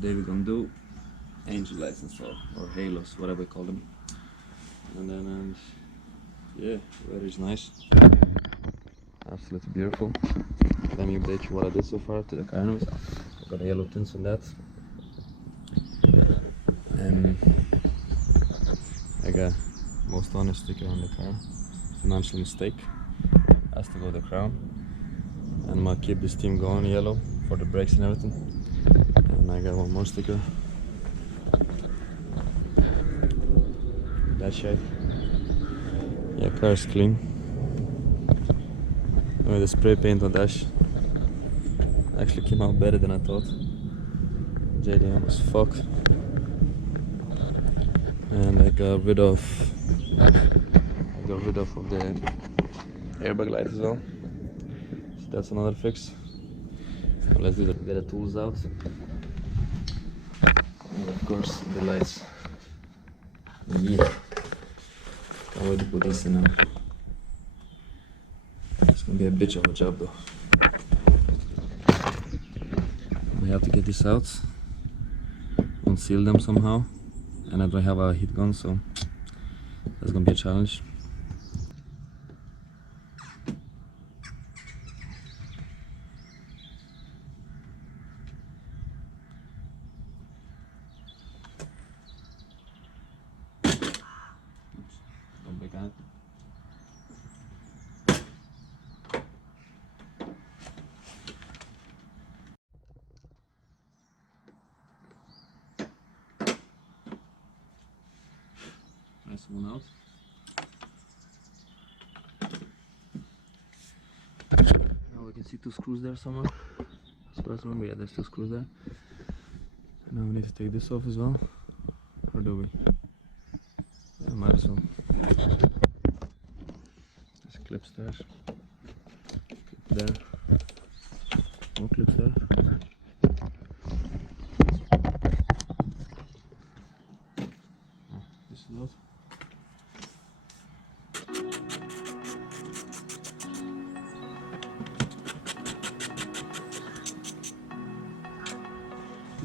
today we're gonna do angel lights install, or halos, whatever we call them. And then, yeah, weather is nice. Absolutely beautiful. Let me update you what I did so far to the car anyways. I got yellow tints on that. And I got most honest sticker on the car. Financial mistake. Has to go the crown. And I'm gonna keep this theme going yellow for the brakes and everything. And I got one more sticker. That shape. Yeah, car is clean. With the spray paint on dash. Actually came out better than I thought. JDM was fuck. And I got rid of the airbag light as well. So that's another fix. So let's do get the tools out. And of course the lights. Yeah. Can't wait to put this in now. It's gonna be a bitch of a job though. I have to get this out, unseal them somehow, and I don't have a heat gun, so that's gonna be a challenge. Don't break out. Nice one out. Now we can see two screws there somewhere. As far as I remember, yeah, there's two screws there. And now we need to take this off as well. Or do we? Yeah, might as well. There's clips there. Clip there. More clips there. Oh, this is out.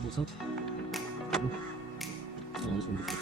What's up? Oh, this one different.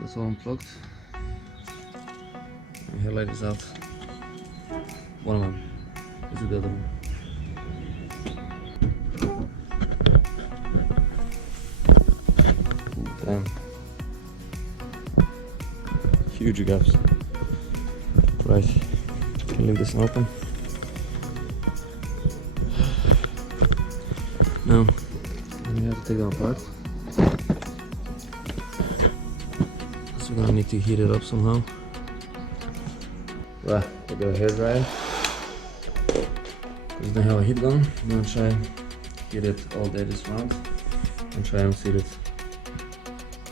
That's all unplugged. The headlight is out. One of them. This is the other one. Damn. Huge gaps. Right. Can leave this one open. Now, we have to take them apart. So we're gonna need to heat it up somehow. Right, we got a hairdryer. Because we don't have a heat gun, I'm gonna try and heat it all day this round and try and seal it.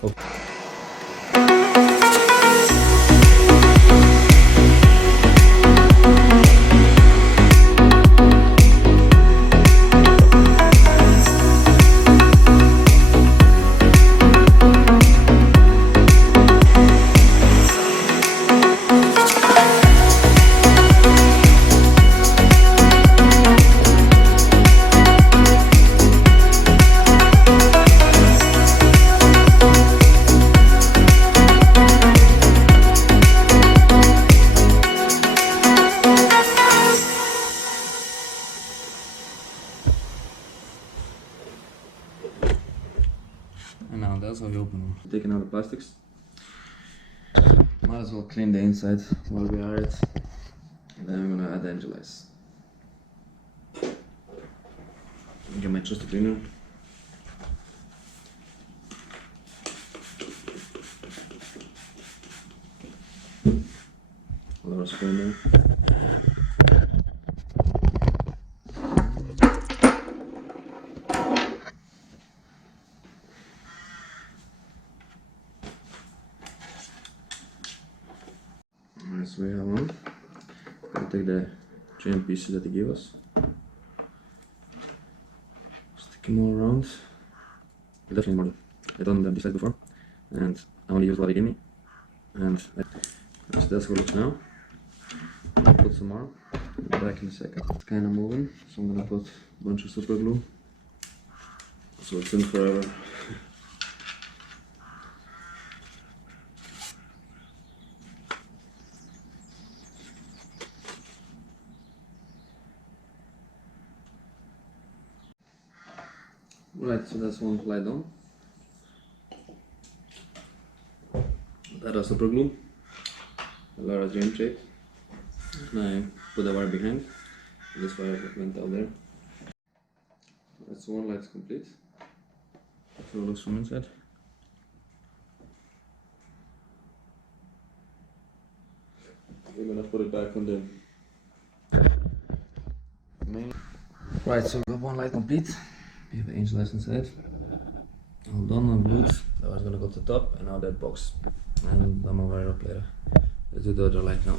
Hope. how you open them. Taking out the plastics. Might as well clean the inside while we are at it. And then I'm gonna add the Angelize. Get my trusty cleaner. A lot of spray in there. Alright, so we have one. Gonna take the 3 pieces that they gave us. Stick them all around. Definitely more. I done this side before, and I only used what they gave me. And that's how it looks now. I'll put some more. I'll be back in a second. It's kind of moving, so I'm gonna put a bunch of super glue so it's in forever. Right, so that's one slide done. That is super glue, a lot of dream shape, and I put the wire behind. This wire went out there. That's one light complete. That's how it looks from inside. We're gonna put it back on the main. Right, so we got one light complete. We have the angel lights inside. All done on glued. That was gonna go to the top, and now that box. And I'm gonna wire up later. Let's do the other light now.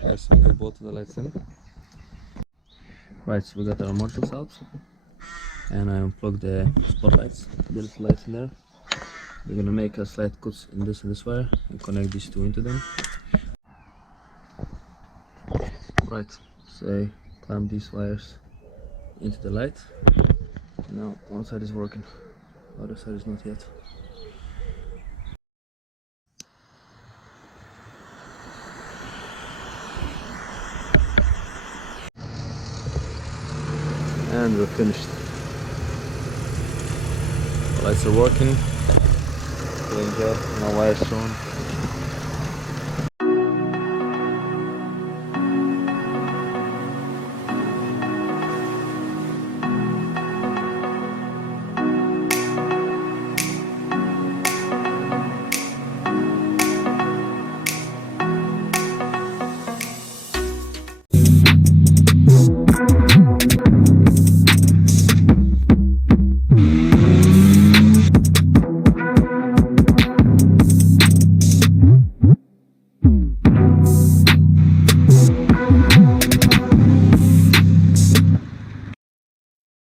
Alright, so we got both of the lights in. Right, so we got our modules out. And I unplugged the spotlights, the little lights in there. We're gonna make a slight cuts in this and this wire and connect these two into them. Right, so I clamp these wires into the light. Now one side is working, the other side is not yet. And we're finished. The lights are working. Good job. Now wires shown.